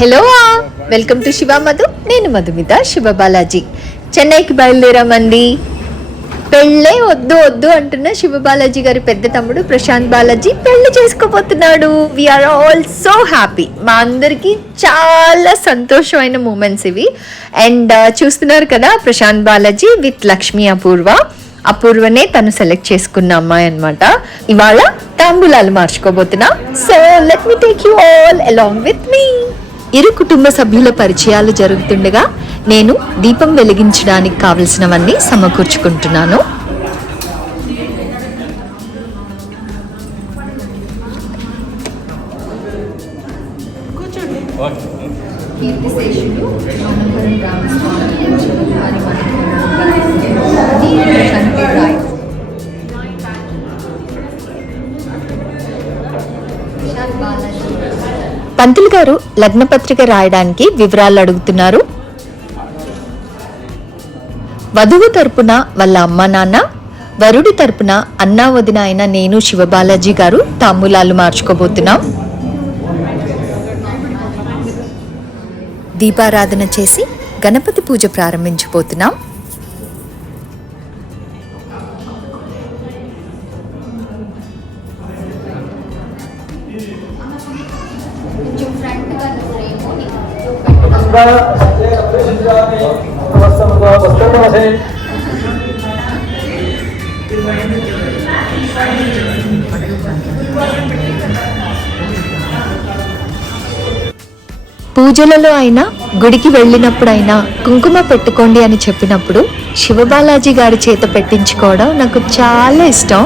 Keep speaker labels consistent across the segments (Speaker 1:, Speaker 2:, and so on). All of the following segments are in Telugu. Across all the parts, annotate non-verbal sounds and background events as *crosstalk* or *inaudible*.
Speaker 1: Hello welcome to Shiva Madhu నేను మధుమిత శివ బాలాజీ చెన్నైకి బయలుదేరామండి. పెళ్ళే వద్దు వద్దు అంటున్న శివ బాలాజీ గారి పెద్ద తమ్ముడు ప్రశాంత్ బాలాజీ పెళ్ళి చేసుకోబోతున్నాడు. వీఆర్ ఆల్ సో హ్యాపీ మా అందరికీ చాలా సంతోషమైన మూమెంట్స్ ఇవి. అండ్ uh, చూస్తున్నారు కదా ప్రశాంత్ బాలాజీ విత్ లక్ష్మీ అపూర్వ. అపూర్వనే తను సెలెక్ట్ చేసుకున్న అమ్మాయి అనమాట ఇవాళ తాంబూలాలు మార్చుకోబోతున్నా. So let me take you all along with me ఇరు కుటుంబ సభ్యుల పరిచయాలు జరుగుతుండగా నేను దీపం వెలిగించడానికి కావలసినవన్నీ సమకూర్చుకుంటున్నాను. పంతులు గారు లగ్నపత్రిక రాయడానికి వివరాలు అడుగుతున్నారు. వధువు తరపున వాళ్ళ అమ్మ నాన్న వరుడి తరపున అన్నా వదిన అయిన నేను శివబాలాజీ గారు తాంబూలాలు మార్చుకోబోతున్నాం. దీపారాధన చేసి గణపతి పూజ ప్రారంభించబోతున్నాం. పూజలలో అయినా గుడికి వెళ్ళినప్పుడైనా కుంకుమ పెట్టుకోండి అని చెప్పినప్పుడు శివబాలాజీ గారి చేత పెట్టించుకోవడం నాకు చాలా ఇష్టం.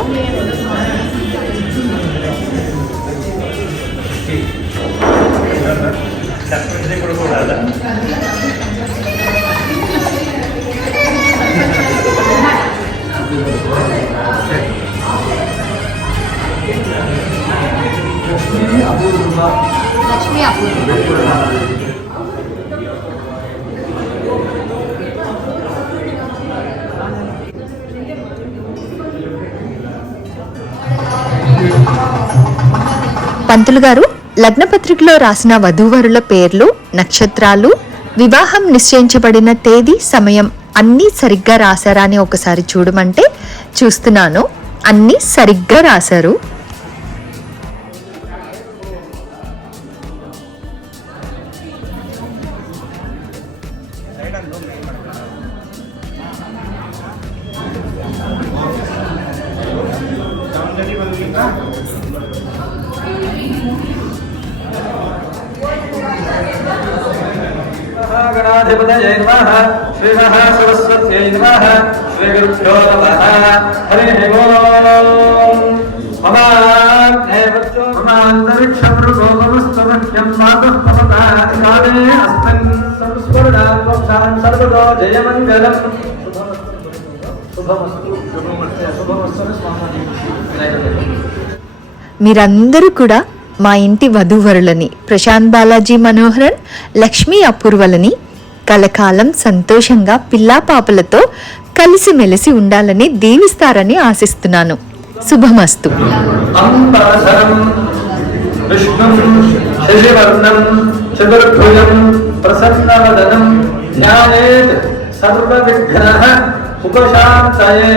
Speaker 1: పంతులు గారు లగ్నపత్రికలో రాసిన వధూవరుల పేర్లు నక్షత్రాలు వివాహం నిశ్చయించబడిన తేదీ సమయం అన్నీ సరిగ్గా రాశారా అని ఒకసారి చూడమంటే చూస్తున్నాను. అన్నీ సరిగ్గా రాశారు.
Speaker 2: గణాధిపతయే నమః. శ్రీ మహాసరస్వత్యై నమః. శ్రీ గురుభ్యో నమః హరి ఓం సంస్మరణాత్మక్షాన్ సర్వదో జయమంగళం. శుభమస్తు. శుభమస్తు. శుభమస్తు స్వామి
Speaker 1: మీరందరూ కూడా మా ఇంటి వధూవరులని ప్రశాంత్ బాలాజీ మనోహరన్ లక్ష్మీ అపూర్వలని కలకాలం సంతోషంగా పిల్లా పాపలతో కలిసిమెలిసి ఉండాలని దీవిస్తారని ఆశిస్తున్నాను శుభమస్తు
Speaker 2: ప్రసన్నవదనం జ్ఞానేత్ సర్వవిఘ్నః ఉపశాంతయే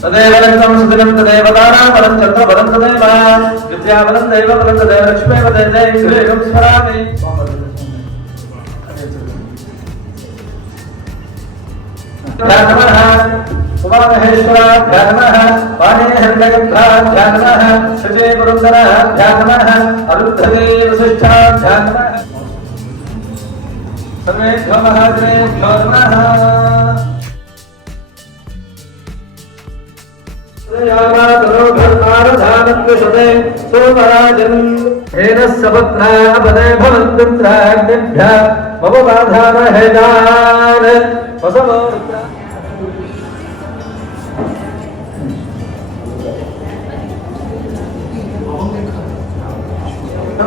Speaker 2: తదేవ రంగం సుదినం తదేవ తదేవ విద్యాబలం దైవబలం తదేవ లక్ష్మీవ దైవం స్మరామి ध्यानमः उमामहेश्वरा ध्यानमः वाणीहृदयभ्राध्यानमः श्रुतिपुरुन्दरः ध्यानमः अरुद्धदेवशिष्ठा ध्यानमः सर्वेभ्यो महादेवेभ्यो नमः भवन्तिभ्य मम बाधान हेदान् वसवो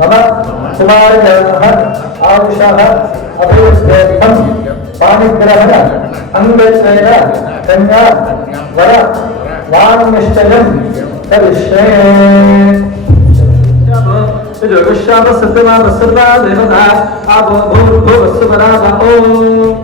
Speaker 2: मम कुमारयाः आयुषः अभिवृद्ध्यर्थं पाणिग्रहण अङ्गच्छेद कन्या वर वाङ्निश्चयं करिष्ये योगश्याम सत्यमा प्रसन्ना देवता आपो भूर्भुवस्सु परामहो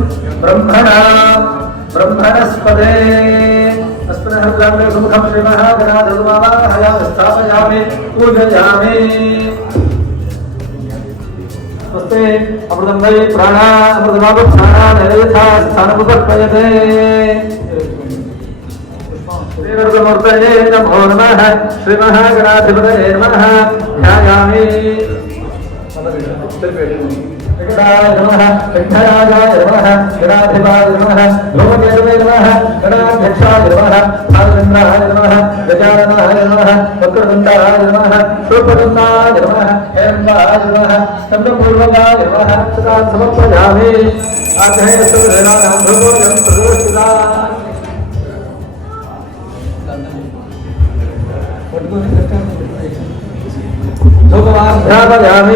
Speaker 2: ब्रह्मणाम् ब्रह्मणस्पदे। अस्मदहृदाग्रसुमुखं श्रीमः गणाधनुमावाहया स्थापयामि पूजयामि। नमस्ते अमृतं वै प्राणा अमृतमापु प्राणानयथा स्थानमुपक्वयते श्रीवर्गमूर्तये नमो नमः श्रीमहागणाधिपतये नमः, ध्यायामि। गणाय नमः कण्ठराजाय नमः गणाधिपाय नमः ध्रुवकेतवे नमः गणाध्यक्षाय नमः भागचन्द्राय नमः गजाननाय नमः वक्रदन्ताय नमः शूर्पदन्ताय नमः हेम्बाय नमः चन्द्रपूर्वकाय नमः सदा समर्पयामि आग्नेयस्तुभृणानां भृगोजं प्रदोषिता भगवान् ध्यापयामि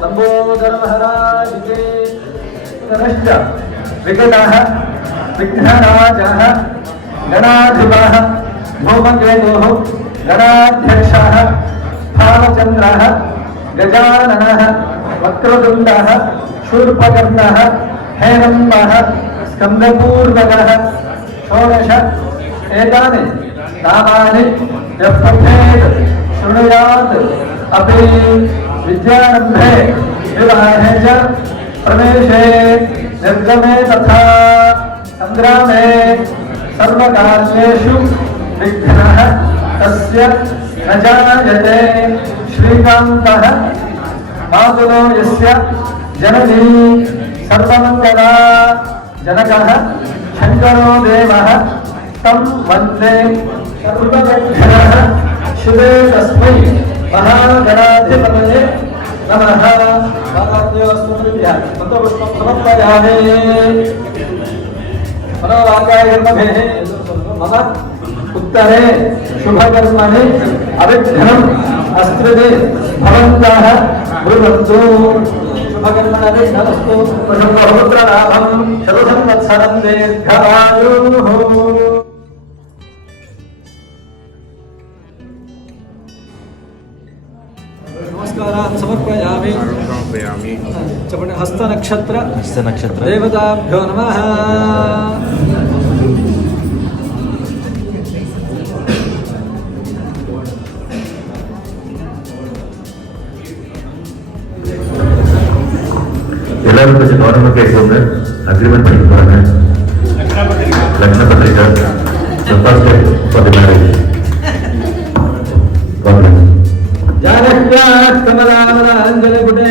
Speaker 2: लंबोदर महाराज के पुनश्च विघ्नाः विघ्नराजाः गणाधिपाः धूमकेतुः गणाध्यक्षः भामचन्द्रः गजाननः, वक्रतुण्डः, शूर्पकर्णः हेरम्बः स्कन्दपूर्वकः षोडश। एतानि नामानि यः पठेत् शृणुयात् अपि। विद्यारम्भे विवाहे च प्रवेशे निर्गमे तथा सङ्ग्रामे सर्वकार्येषु विघ्नः तस्य न जायते श्रीकान्तः। मातुलो यस्य जननी सर्वमङ्गला जनकः शङ्करो देवः तं वंदे। सर्वविघ्नः शिवे तस्मै महागणाधिपतये नमः। महादेवस्मृतिभ्यः मन्त्रपुष्पं समर्पयामि। मनोवाक्यायर्मभिः मम उत्तरे शुभकर्मणि अविघ्नम् अस्त्रिदे भवन्तः ब्रुवन्तु शुभकर्मणविघ्नमस्तु प्रसन्नहोत्रलाभं शतसंवत्सरं दीर्घायुः
Speaker 3: நட்சத்திர
Speaker 4: அஸ்த நட்சத்திர
Speaker 3: தேவதாபியோ நம
Speaker 5: எல்லாரும் கொஞ்சம் கவனமாக கேட்கோங்க அக்ரிமெண்ட் பண்ணி போறாங்க. லக்ன பத்திரிக்கா.
Speaker 2: ஃபார் மேரேஜ் ஜானக்யா கமலாமல அஞ்சலி குடே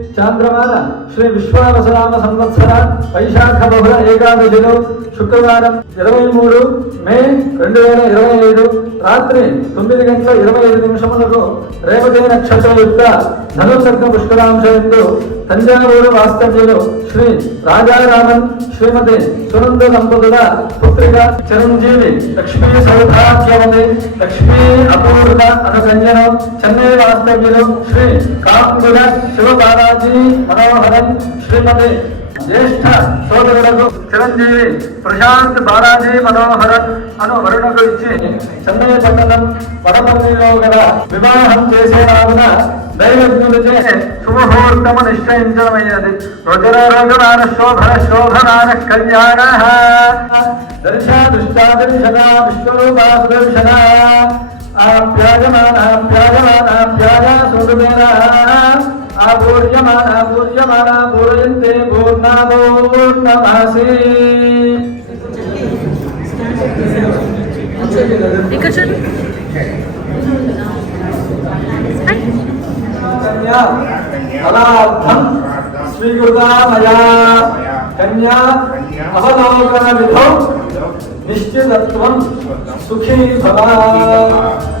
Speaker 2: చాంద్రమాన శ్రీ విశ్వావసరామ సంవత్సర వైశాఖ బహుళ ఏకాదశిలో శుక్రవారం ఇరవై మూడు మే రెండు వేల ఇరవై ఐదు రాత్రి తొమ్మిది గంటల ఇరవై ఐదు నిమిషములకు రేవతి నక్షత్ర యొక్క ధనుసర్గ పుష్కరాంశ ఎందు తంజావూరు వాస్తవ్యులు శ్రీ రాజారామన్ శ్రీమతి సునంద దంపతుల పుత్రిక చిరంజీవి లక్ష్మీ సౌభాగ్యవతి లక్ష్మీ అపూర్వ అనుకన్యను చెన్నై వాస్తవ్యులు శ్రీ కాంగుల శివబాలాజీ మనోహరన్ శ్రీమతి జ్యేష్ఠ సోదరులకు చిరంజీవి ప్రశాంత్ బాలాజీ మనోహరన్ అను వరుణకు ఇచ్చి చెన్నై పట్టణం వడపల్లిలో గల వివాహం చేసేలాగున దైవజ్ఞులచే శుభముహూర్తము నిశ్చయించడమైనది. రుజుర రుజురోజమాన శోభ శోభనాన కళ్యాణ. దర్శ దృష్టాదర్శన విశ్వరూపా సుదర్శన ఆప్యాయమాన ఆప్యాయమాన ఆప్యాయ సుదమేన 아구르여마 아구르여마 구르인데 보나
Speaker 6: 보나
Speaker 2: 마세 이거는 कन्या फलार्थम स्वीकृता मया कन्या अवलोकन विधौ निश्चितत्वं सुखी भवा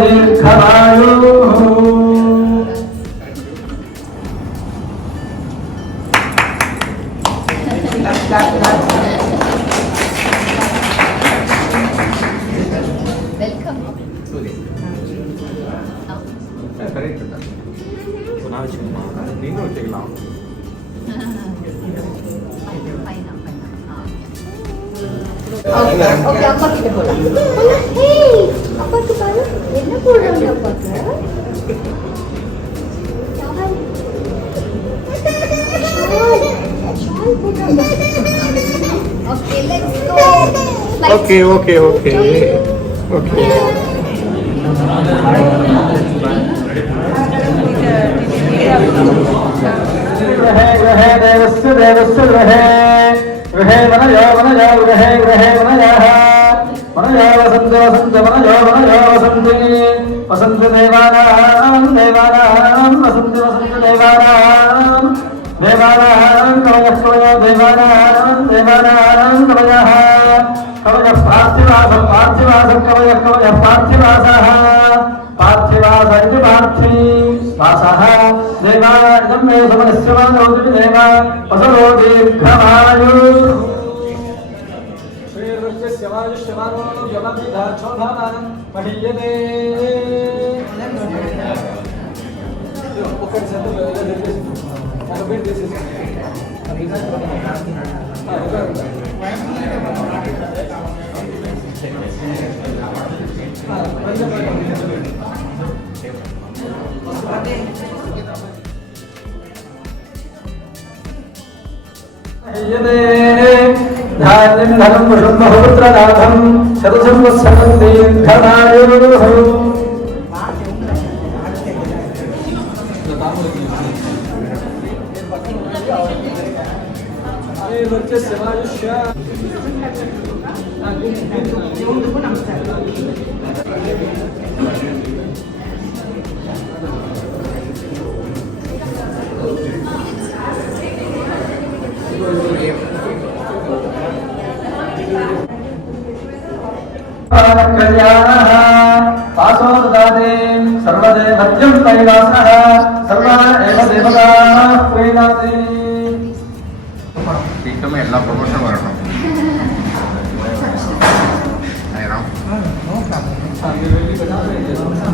Speaker 2: దీర్ఘాయుః
Speaker 6: వెల్కమ్ ಓಕೆ ಓಕೆ ಅಪ್ಪಕ್ಕೆ ಬೋಲ ಹೇ ಅಪ್ಪಕ್ಕೆ ಬಾರು ಎಲ್ಲ ಕೂಡೋಣ ಅಪ್ಪಕ್ಕೆ Okay, let's go.
Speaker 7: Okay, okay, okay. Okay.
Speaker 2: रहे रहे देवस्य देवस्य रहे रहे वनया वनया रहे रहे వసంత వనయో వనయో వసంతి వసంత దేవానాం దేవానాం వసంతి వసంత దేవానాం దేవానాం కవయః కవయో దేవానాం దేవానాం కవయః కవయః పార్థివాసం పార్థివాసం కవయః కవయః పార్థివాసః పార్థివాస ఇది పార్థి వాసః దేవా यमभिधाच्छोधानानं महीयते धान्यनिधनम् वसुम्भपुत्रनाथम्
Speaker 7: शतसंवत्सरम् दीर्घदायुः बच्चे समाज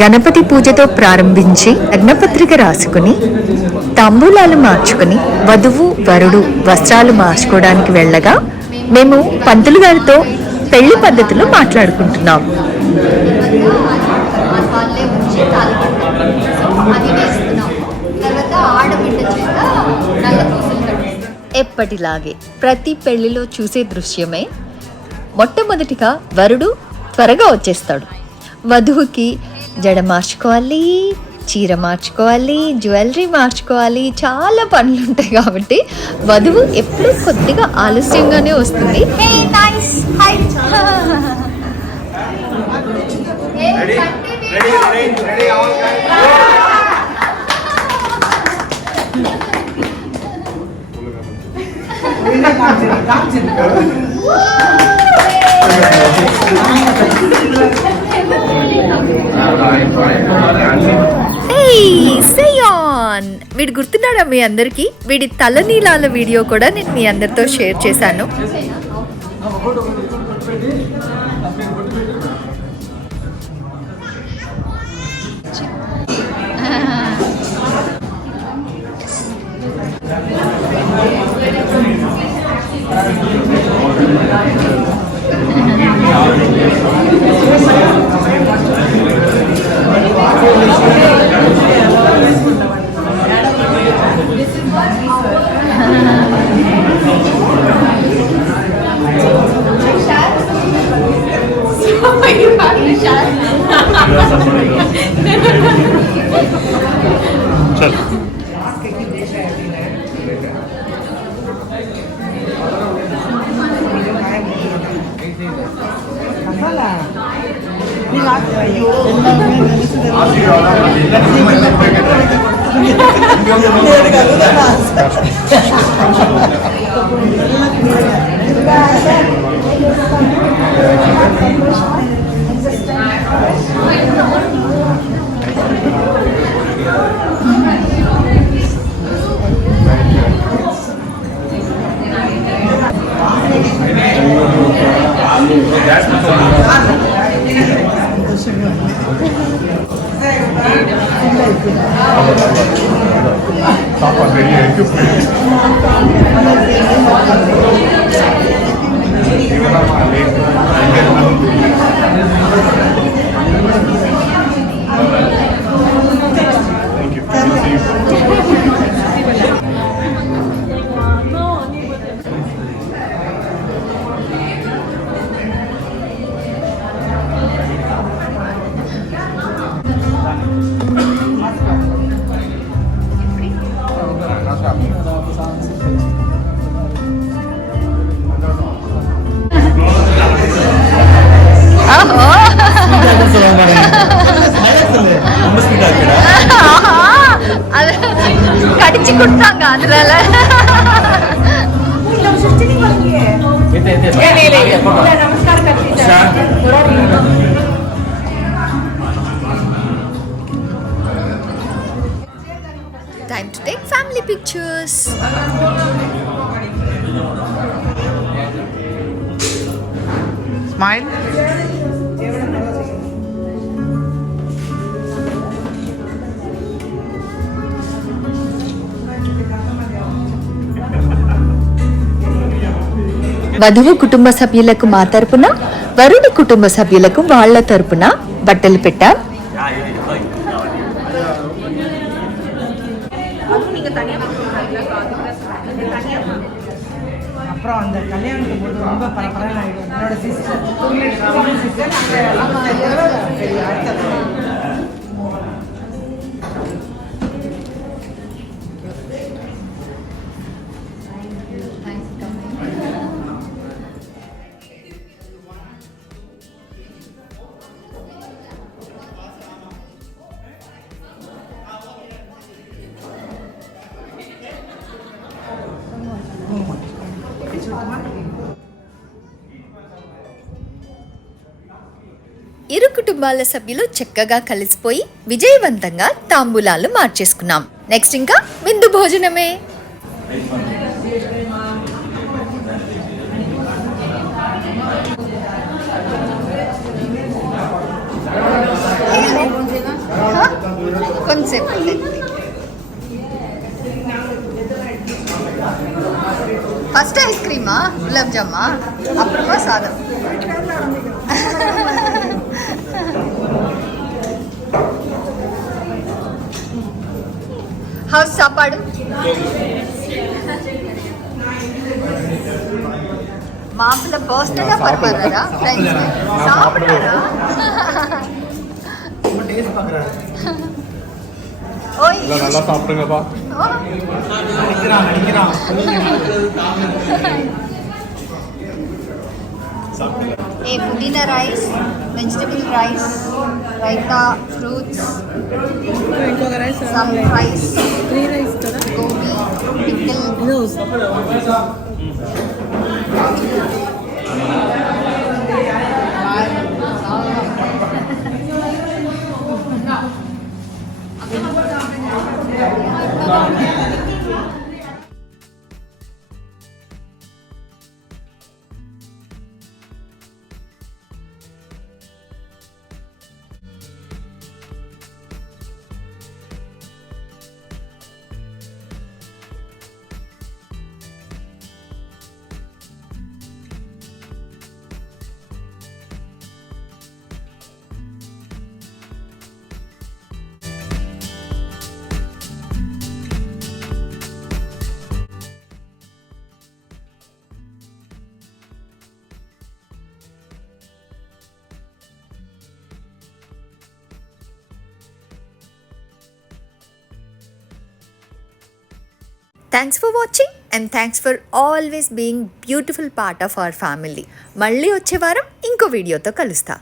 Speaker 1: గణపతి పూజతో ప్రారంభించి అగ్నపత్రిక రాసుకుని తాంబూలాలు మార్చుకుని వధువు వరుడు వస్త్రాలు మార్చుకోవడానికి వెళ్ళగా మేము పంతులు గారితో పెళ్ళి పద్ధతులు మాట్లాడుకుంటున్నాం ఎప్పటిలాగే ప్రతి పెళ్ళిలో చూసే దృశ్యమే. మొట్టమొదటిగా వరుడు త్వరగా వచ్చేస్తాడు. వధువుకి జడ మార్చుకోవాలి చీర మార్చుకోవాలి జ్యువెలరీ మార్చుకోవాలి చాలా పనులు ఉంటాయి కాబట్టి వధువు ఎప్పుడు కొద్దిగా ఆలస్యంగానే వస్తుంది. సేయాన్ వీడు గుర్తున్నాడా మీ అందరికి? వీడి తలనీలాల వీడియో కూడా నేను మీ అందరితో షేర్ చేశాను. なんこれで pictures.
Speaker 4: Smile.
Speaker 1: వధువు కుటుంబ సభ్యులకు మా తరపున వరుడి కుటుంబ సభ్యులకు వాళ్ళ తరపున బట్టలు పెట్టాం Gracias. కుటుంబాల సభ్యులు చక్కగా కలిసిపోయి విజయవంతంగా తాంబూలాలు మార్చేసుకున్నాం. నెక్స్ట్ ఇంకా విందు భోజనమే. ఫస్ట్ ఐస్ క్రీమా గులాబ్ జామా అప్పుడు సాదం? ஹவுஸ் சாப்பாடு? மாப்பிள்ள பர்சனலா பரவாயில்லடா ஃப்ரெண்ட்ஸ்
Speaker 2: சாப்பிடுறா
Speaker 1: ஓய்.
Speaker 4: நல்லா சாப்பிடுங்கப்பா.
Speaker 1: நடிக்கிறான் நடிக்கிறான் *laughs* a pudina rice,
Speaker 6: vegetable rice,
Speaker 1: raita, fruits,
Speaker 6: some rice, three
Speaker 1: rice, gobi,
Speaker 6: pickle.
Speaker 1: Thanks for watching and thanks for always being beautiful part of our family మళ్ళీ వచ్చే వారం ఇంకో వీడియోతో కలుస్తా.